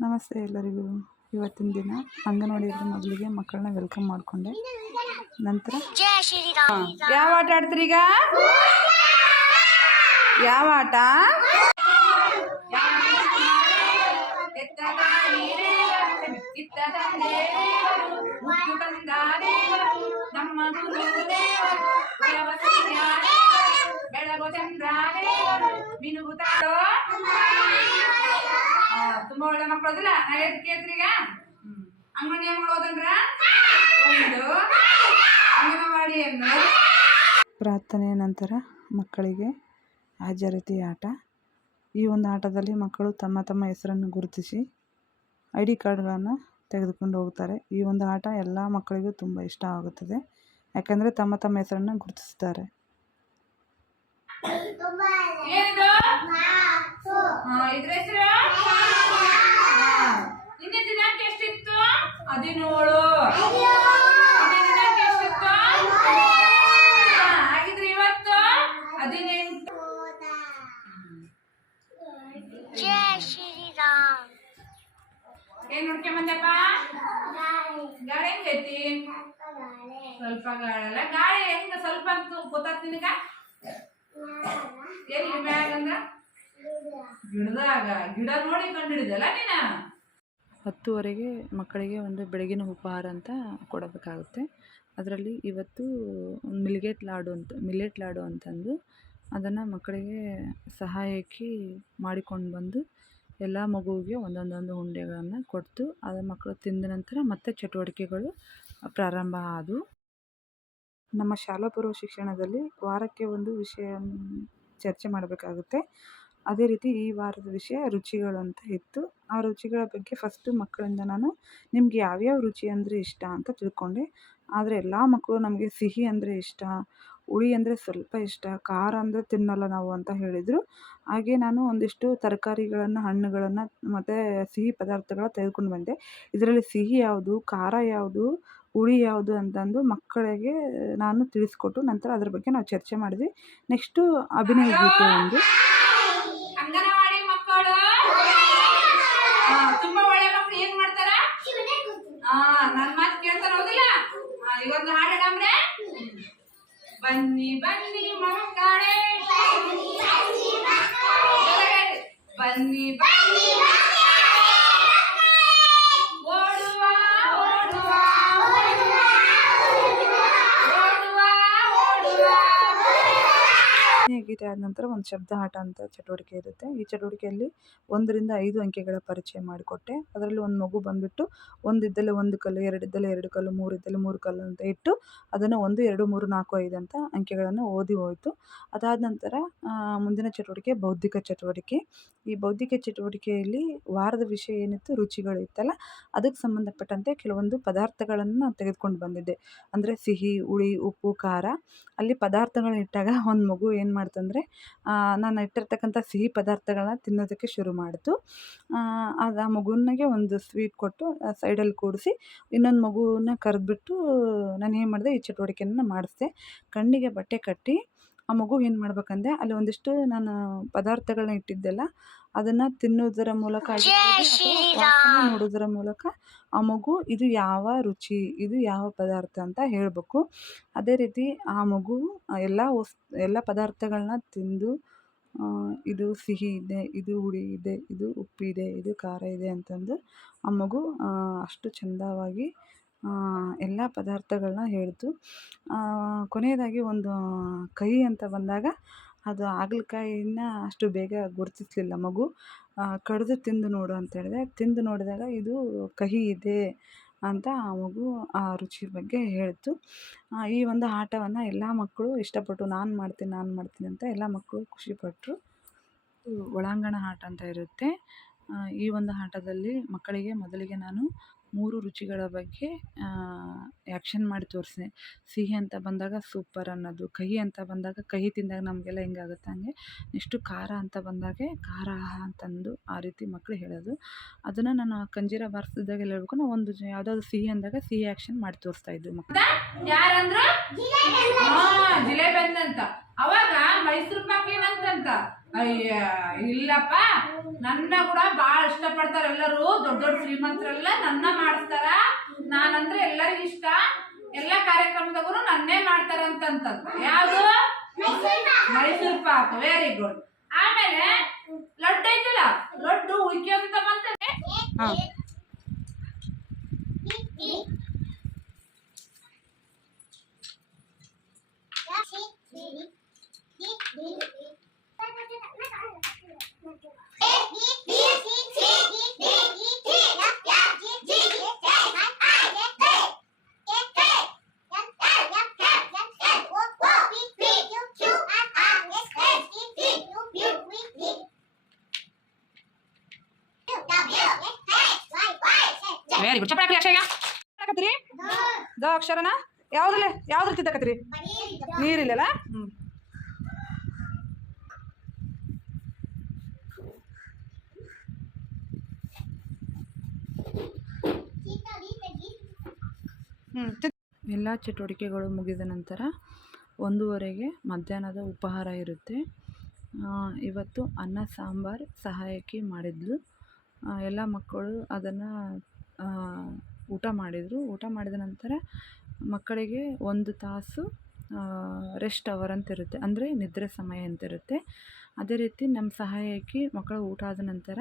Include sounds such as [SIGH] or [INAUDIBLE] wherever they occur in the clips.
ನಮಸ್ತೆ ಎಲ್ಲರಿಗೂ. ಇವತ್ತಿನ ದಿನ ಅಂಗನವಾಡಿಯಲ್ಲಿ ಮೊದಲಿಗೆ ಮಕ್ಕಳನ್ನ ವೆಲ್ಕಮ್ ಮಾಡಿಕೊಂಡೆ. ನಂತರ ಯಾವ ಆಟ ಆಡ್ತೀರಿ ಈಗ? ಯಾವ ಆಟ? ಬೆಳಗು ಚಂದ್ರ ತಾಳೋ ಕೇತ್ರಿಗ ಅಂಗನವಾಡಿ ಒಂದು ಅಂಗನವಾಡಿಯನ್ನು. ಪ್ರಾರ್ಥನೆಯ ನಂತರ ಮಕ್ಕಳಿಗೆ ಹಾಜರಾತಿ ಆಟ. ಈ ಒಂದು ಆಟದಲ್ಲಿ ಮಕ್ಕಳು ತಮ್ಮ ತಮ್ಮ ಹೆಸರನ್ನು ಗುರುತಿಸಿ ಐ ಡಿ ಕಾರ್ಡ್ಗಳನ್ನು ತೆಗೆದುಕೊಂಡು ಹೋಗ್ತಾರೆ. ಈ ಒಂದು ಆಟ ಎಲ್ಲ ಮಕ್ಕಳಿಗೂ ತುಂಬ ಇಷ್ಟ ಆಗುತ್ತದೆ. ಯಾಕಂದರೆ ತಮ್ಮ ತಮ್ಮ ಹೆಸರನ್ನು ಗುರುತಿಸ್ತಾರೆ. ಇದ್ರ ಹೆಸರು ಏನ್ ನೋಡ್ಕೊಂಡ್ ಬಂದಪ್ಪ ಗಾಳಿ ಹೆಂಗೈತಿ ಸ್ವಲ್ಪ ಗಾಳಲ್ಲ ಗಾಳಿ ಹೆಂಗ ಸ್ವಲ್ಪ ಅಂತ ಗೊತ್ತಾಗ್ತ ನಿನಗ? ಎಲ್ಲಿ ಮ್ಯಾಗ ಅಂದ್ರ? ಗಿಡದಾಗ. ಗಿಡ ನೋಡಿ ಕಂಡಿಡಿದಲ್ಲ ನೀನ? ಹತ್ತುವರೆಗೆ ಮಕ್ಕಳಿಗೆ ಒಂದು ಬೆಳಗಿನ ಉಪಹಾರ ಅಂತ ಕೊಡಬೇಕಾಗುತ್ತೆ. ಅದರಲ್ಲಿ ಇವತ್ತು ಮಿಲ್ಗೆಟ್ ಲಾಡು ಅಂತ, ಮಿಲ್ಲೆಟ್ ಲಾಡು ಅಂತಂದು ಅದನ್ನು ಮಕ್ಕಳಿಗೆ ಸಹಾಯಕ್ಕೆ ಮಾಡಿಕೊಂಡು ಬಂದು ಎಲ್ಲ ಮಗುವಿಗೆ ಒಂದೊಂದೊಂದು ಉಂಡೆಗಳನ್ನು ಕೊಟ್ಟು ಅದು ಮಕ್ಕಳು ತಿಂದ ನಂತರ ಮತ್ತೆ ಚಟುವಟಿಕೆಗಳು ಪ್ರಾರಂಭ ಆದವು ನಮ್ಮ ಶಾಲಾ ಪೂರ್ವ ಶಿಕ್ಷಣದಲ್ಲಿ ವಾರಕ್ಕೆ ಒಂದು ವಿಷಯ ಚರ್ಚೆ ಮಾಡಬೇಕಾಗುತ್ತೆ. ಅದೇ ರೀತಿ ಈ ವಾರದ ವಿಷಯ ರುಚಿಗಳು ಅಂತ ಇತ್ತು. ಆ ರುಚಿಗಳ ಬಗ್ಗೆ ಫಸ್ಟು ಮಕ್ಕಳಿಂದ ನಾನು ನಿಮ್ಗೆ ಯಾವ್ಯಾವ ರುಚಿ ಅಂದರೆ ಇಷ್ಟ ಅಂತ ತಿಳ್ಕೊಂಡೆ. ಆದರೆ ಎಲ್ಲ ಮಕ್ಕಳು ನಮಗೆ ಸಿಹಿ ಅಂದರೆ ಇಷ್ಟ ಹುಳಿ ಅಂದರೆ ಸ್ವಲ್ಪ ಇಷ್ಟ ಖಾರ ಅಂದರೆ ತಿನ್ನಲ್ಲ ನಾವು ಅಂತ ಹೇಳಿದರು. ಹಾಗೆ ನಾನು ಒಂದಿಷ್ಟು ತರಕಾರಿಗಳನ್ನು ಹಣ್ಣುಗಳನ್ನು ಮತ್ತು ಸಿಹಿ ಪದಾರ್ಥಗಳ ತೆಗೆದುಕೊಂಡು ಬಂದೆ. ಇದರಲ್ಲಿ ಸಿಹಿ ಯಾವುದು ಖಾರ ಯಾವುದು ಹುಳಿ ಯಾವುದು ಅಂತಂದು ಮಕ್ಕಳಿಗೆ ನಾನು ತಿಳಿಸ್ಕೊಟ್ಟು ನಂತರ ಅದ್ರ ಬಗ್ಗೆ ನಾವು ಚರ್ಚೆ ಮಾಡಿದ್ವಿ. ನೆಕ್ಸ್ಟು ಅಭಿನಯ ಗೀತೆ ಒಂದು. ಅಂಗನವಾಡಿ ಮಕ್ಕಳು! ಆ, ತುಂಬಾ ಒಳ್ಳೆ ಮಕ್ಕಳು ಏನ್ ಮಾಡ್ತಾರ? ಆ ನನ್ ಮಾತು ಕೇಳ್ತಾರ ಹೌದಿಲ್ಲ? ಆ, ಇವತ್ತು வன்னி வன்னி மங்களே. வன்னி வன்னி மங்களே. ಗೀತೆ ಆದ ನಂತರ ಒಂದು ಶಬ್ದ ಆಟ ಅಂತ ಚಟುವಟಿಕೆ ಇರುತ್ತೆ. ಈ ಚಟುವಟಿಕೆಯಲ್ಲಿ ಒಂದರಿಂದ ಐದು ಅಂಕೆಗಳ ಪರಿಚಯ ಮಾಡಿಕೊಟ್ಟೆ. ಅದರಲ್ಲಿ ಒಂದು ಮಗು ಬಂದುಬಿಟ್ಟು ಒಂದಿದ್ದಲ್ಲಿ ಒಂದು ಕಲ್ಲು, ಎರಡಿದ್ದಲ್ಲಿ ಎರಡು ಕಲ್ಲು, ಮೂರಿದ್ದಲ್ಲಿ ಮೂರು ಕಲ್ಲು ಅಂತ ಇಟ್ಟು ಅದನ್ನು ಒಂದು, ಎರಡು, ಮೂರು, ನಾಲ್ಕು, ಐದು ಅಂತ ಅಂಕೆಗಳನ್ನು ಓದಿ ಹೋಯಿತು. ಅದಾದ ನಂತರ ಮುಂದಿನ ಚಟುವಟಿಕೆ ಬೌದ್ಧಿಕ ಚಟುವಟಿಕೆ. ಈ ಬೌದ್ಧಿಕ ಚಟುವಟಿಕೆಯಲ್ಲಿ ವಾರದ ವಿಷಯ ಏನಿತ್ತು? ರುಚಿಗಳು ಇತ್ತಲ್ಲ. ಅದಕ್ಕೆ ಸಂಬಂಧಪಟ್ಟಂತೆ ಕೆಲವೊಂದು ಪದಾರ್ಥಗಳನ್ನು ನಾನು ತೆಗೆದುಕೊಂಡು ಬಂದಿದ್ದೆ. ಅಂದರೆ ಸಿಹಿ, ಹುಳಿ, ಉಪ್ಪು, ಖಾರ. ಅಲ್ಲಿ ಪದಾರ್ಥಗಳನ್ನ ಇಟ್ಟಾಗ [LAUGHS] ಒಂದು ಮಗು ಏನು ಮಾಡ್ತಂದರೆ ನಾನು ಇಟ್ಟಿರ್ತಕ್ಕಂಥ ಸಿಹಿ ಪದಾರ್ಥಗಳನ್ನ ತಿನ್ನೋದಕ್ಕೆ ಶುರು ಮಾಡಿತು. ಅದು ಆ ಮಗುವಿಗೆ ಒಂದು ಸ್ವೀಟ್ ಕೊಟ್ಟು ಸೈಡಲ್ಲಿ ಕೂಡಿಸಿ ಇನ್ನೊಂದು ಮಗುವನ್ನ ಕರೆದ್ಬಿಟ್ಟು ನಾನು ಏನು ಮಾಡಿದೆ ಈ ಚಟುವಟಿಕೆಯನ್ನು ಮಾಡಿಸಿದೆ. ಕಣ್ಣಿಗೆ ಬಟ್ಟೆ ಕಟ್ಟಿ ಆ ಮಗು ಏನು ಮಾಡ್ಬೇಕಂದ್ರೆ ಅಲ್ಲಿ ಒಂದಿಷ್ಟು ನಾನು ಪದಾರ್ಥಗಳನ್ನ ಇಟ್ಟಿದ್ದೆಲ್ಲ ಅದನ್ನು ತಿನ್ನೋದರ ಮೂಲಕ ಆಗಿರ್ಬೋದು ಅಥವಾ ವಾಸನೆ ನೋಡೋದರ ಮೂಲಕ ಆ ಮಗು ಇದು ಯಾವ ರುಚಿ, ಇದು ಯಾವ ಪದಾರ್ಥ ಅಂತ ಹೇಳಬೇಕು. ಅದೇ ರೀತಿ ಆ ಮಗು ಎಲ್ಲ ವಸ್, ಎಲ್ಲ ಪದಾರ್ಥಗಳನ್ನ ತಿಂದು ಇದು ಸಿಹಿ ಇದೆ, ಇದು ಹುಳಿ ಇದೆ, ಇದು ಉಪ್ಪಿದೆ ಇದು ಖಾರ ಇದೆ ಅಂತಂದು ಆ ಮಗು ಅಷ್ಟು ಚಂದವಾಗಿ ಎಲ್ಲ ಪದಾರ್ಥಗಳನ್ನ ಹೇಳ್ತು. ಕೊನೆಯದಾಗಿ ಒಂದು ಕಹಿ ಅಂತ ಬಂದಾಗ ಅದು ಹಾಗಲಕಾಯಿನ ಅಷ್ಟು ಬೇಗ ಗುರುತಿಸಲಿಲ್ಲ ಮಗು. ಕಡಿದು ತಿಂದು ನೋಡು ಅಂತ ಹೇಳಿದೆ. ತಿಂದು ನೋಡಿದಾಗ ಇದು ಕಹಿ ಇದೆ ಅಂತ ಆ ಮಗು ಆ ರುಚಿ ಬಗ್ಗೆ ಹೇಳ್ತು. ಈ ಒಂದು ಆಟವನ್ನು ಎಲ್ಲ ಮಕ್ಕಳು ಇಷ್ಟಪಟ್ಟು ನಾನು ಮಾಡ್ತೀನಿ ನಾನು ಮಾಡ್ತೀನಿ ಅಂತ ಎಲ್ಲ ಮಕ್ಕಳು ಖುಷಿಪಟ್ಟರು ಒಳಾಂಗಣ ಆಟ ಅಂತ ಇರುತ್ತೆ. ಈ ಒಂದು ಆಟದಲ್ಲಿ ಮಕ್ಕಳಿಗೆ ಮೊದಲಿಗೆ ನಾನು ಮೂರು ರುಚಿಗಳ ಬಗ್ಗೆ ಆ್ಯಕ್ಷನ್ ಮಾಡಿ ತೋರಿಸಿದೆ. ಸಿಹಿ ಅಂತ ಬಂದಾಗ ಸೂಪರ್ ಅನ್ನೋದು ಕಹಿ ಅಂತ ಬಂದಾಗ ಕಹಿ ತಿಂದಾಗ ನಮಗೆಲ್ಲ ಹೆಂಗಾಗುತ್ತೆ ಹಂಗೆ ನೆಕ್ಸ್ಟು ಖಾರ ಅಂತ ಬಂದಾಗೆ ಖಾರ ಅಂತಂದು ಆ ರೀತಿ ಮಕ್ಕಳು ಹೇಳೋದು. ಅದನ್ನು ನಾನು ಕಂಜೀರ ಬಾರಿಸಿದಾಗೆಲ್ಲ ಹೇಳ್ಬೇಕು ನಾವು ಒಂದು ಯಾವುದಾದ್ರು ಸಿಹಿ ಅಂದಾಗ ಸಿಹಿ ಆ್ಯಕ್ಷನ್ ಮಾಡಿ ತೋರಿಸ್ತಾ ಇದ್ವಿ ಮಕ್ಕಳು ಯಾರಂದ್ರು? ಜಿಲೇಬಿ ಅಂತ. ಅವಾಗ ಮೈಸೂರು ಪಾಕ್ ಏನಂತಂತ? ಅಯ್ಯ ಇಲ್ಲಪ್ಪ. ನನ್ನ ಕೂಡ ಭಾಳ ಇಷ್ಟಪಡ್ತಾರೆ ಎಲ್ಲರೂ. ದೊಡ್ಡ ದೊಡ್ಡ ಶ್ರೀಮಂತರೆಲ್ಲ ನನ್ನ ಮಾಡಿಸ್ತಾರ. ನಾನಂದ್ರೆ ಎಲ್ಲರಿಗೂ ಇಷ್ಟ. ಎಲ್ಲ ಕಾರ್ಯಕ್ರಮದಾಗೂ ನನ್ನೇ ಮಾಡ್ತಾರ ಅಂತಂತ ಯಾವುದು? ಮೈಸೂರು ಪಾಕ್. ವೆರಿ ಗುಡ್ ಆಮೇಲೆ ಲಡ್ಡು ಐತಲ್ಲ? ಲಡ್ಡು ಬಂತಂದ್ರೆ ಹಾಂ. ವೆರಿ ಗುಡ್ ಚಪ್ಪಾಳಿ ಅಕ್ಷಯ ಹಾಕತ್ತೀರಿ ದ ಅಕ್ಷರನ ಯಾವ್ದ್ರಲ್ಲ ಯಾವ್ದ್ರ ತಿದ್ದಕತ್ತೀರಿ ನೀರಿಲ್ಲಲ್ಲ ಹ್ಞೂ ಎಲ್ಲ ಚಟುವಟಿಕೆಗಳು ಮುಗಿದ ನಂತರ ಒಂದೂವರೆಗೆ ಮಧ್ಯಾಹ್ನದ ಉಪಹಾರ ಇರುತ್ತೆ. ಇವತ್ತು ಅನ್ನ, ಸಾಂಬಾರು ಸಹಾಯಕಿ ಮಾಡಿದ್ಲು. ಎಲ್ಲ ಮಕ್ಕಳು ಅದನ್ನು ಊಟ ಮಾಡಿದರು. ಊಟ ಮಾಡಿದ ನಂತರ ಮಕ್ಕಳಿಗೆ ಒಂದು ತಾಸು ರೆಸ್ಟ್ ಅವರ್ ಅಂತ ಇರುತ್ತೆ ಅಂದರೆ ನಿದ್ರೆ ಸಮಯ ಅಂತ ಇರುತ್ತೆ ಅದೇ ರೀತಿ ನಮ್ಮ ಸಹಾಯಕ್ಕೆ ಮಕ್ಕಳ ಊಟ ಆದ ನಂತರ,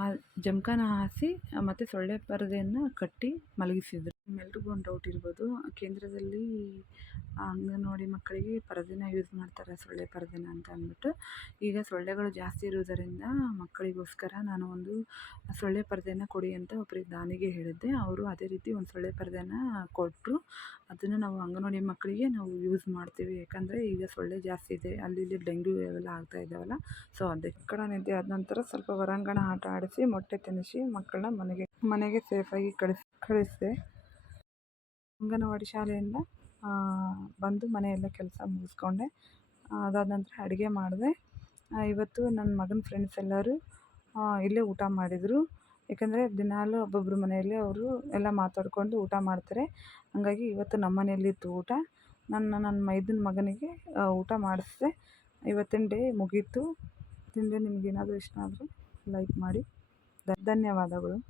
ಆ ಜಮಖಾನ ಹಾಸಿ, ಮತ್ತು ಸೊಳ್ಳೆ ಪರದೆಯನ್ನು ಕಟ್ಟಿ ಮಲಗಿಸಿದರು. ನಿಮ್ಮೆಲ್ರಿಗೂ ಒಂದು ಡೌಟ್ ಇರ್ಬೋದು. ಕೇಂದ್ರದಲ್ಲಿ ಅಂಗನವಾಡಿ ಮಕ್ಕಳಿಗೆ ಪರದೆನ ಯೂಸ್ ಮಾಡ್ತಾರೆ, ಸೊಳ್ಳೆ ಪರದೆನ ಅಂತ ಅಂದ್ಬಿಟ್ಟು. ಈಗ ಸೊಳ್ಳೆಗಳು ಜಾಸ್ತಿ ಇರೋದರಿಂದ ಮಕ್ಕಳಿಗೋಸ್ಕರ ನಾನು ಒಂದು ಸೊಳ್ಳೆ ಪರದೆನ ಕೊಡಿ ಅಂತ ಒಬ್ಬರಿಗೆ ದಾನಿಗೆ ಹೇಳಿದ್ದೆ. ಅವರು ಅದೇ ರೀತಿ ಒಂದು ಸೊಳ್ಳೆ ಪರದೆನ ಕೊಟ್ಟರು ಅದನ್ನು ನಾವು ಅಂಗನವಾಡಿ ಮಕ್ಕಳಿಗೆ ನಾವು ಯೂಸ್ ಮಾಡ್ತೀವಿ. ಯಾಕಂದರೆ ಈಗ ಸೊಳ್ಳೆ ಜಾಸ್ತಿ ಇದೆ. ಅಲ್ಲಿ ಇಲ್ಲಿ ಡೆಂಗ್ಯೂ ಅವೆಲ್ಲ ಆಗ್ತಾ ಇದ್ದಾವಲ್ಲ ಸೊ ಅದಕ್ಕೆ ನಿದ್ದೆ ಆದ ನಂತರ ಸ್ವಲ್ಪ ಹೊರಾಂಗಣ ಆಟ ಆಡಿಸಿ ಮೊಟ್ಟೆ ತಿನ್ನಿಸಿ ಮಕ್ಕಳನ್ನ ಮನೆಗೆ ಮನೆಗೆ ಸೇಫಾಗಿ ಕಳಿಸಿ, ಕಳಿಸಿದೆ. ಅಂಗನವಾಡಿ ಶಾಲೆಯಿಂದ ಬಂದು ಮನೆಯೆಲ್ಲ ಕೆಲಸ ಮುಗಿಸ್ಕೊಂಡೆ. ಅದಾದ ನಂತರ ಅಡುಗೆ ಮಾಡಿದೆ. ಇವತ್ತು ನನ್ನ ಮಗನ ಫ್ರೆಂಡ್ಸ್ ಎಲ್ಲರೂ ಇಲ್ಲೇ ಊಟ ಮಾಡಿದರು. ಯಾಕಂದರೆ ದಿನಾಲೂ ಒಬ್ಬೊಬ್ಬರು ಮನೆಯಲ್ಲಿ ಅವರು ಎಲ್ಲ ಮಾತಾಡಿಕೊಂಡು ಊಟ ಮಾಡ್ತಾರೆ. ಹಾಗಾಗಿ ಇವತ್ತು ನಮ್ಮ ಮನೆಯಲ್ಲಿತ್ತು ಊಟ. ನನ್ನ ನನ್ನ ಮೈದನ ಮಗನಿಗೆ ಊಟ ಮಾಡಿಸ್ದೆ. ಇವತ್ತಿನ ಡೇ ಮುಗೀತು. ತಿಂದೆ ನಿಮಗೇನಾದರೂ ಇಷ್ಟ ಆದರೆ ಲೈಕ್ ಮಾಡಿ. ಧನ್ಯವಾದಗಳು.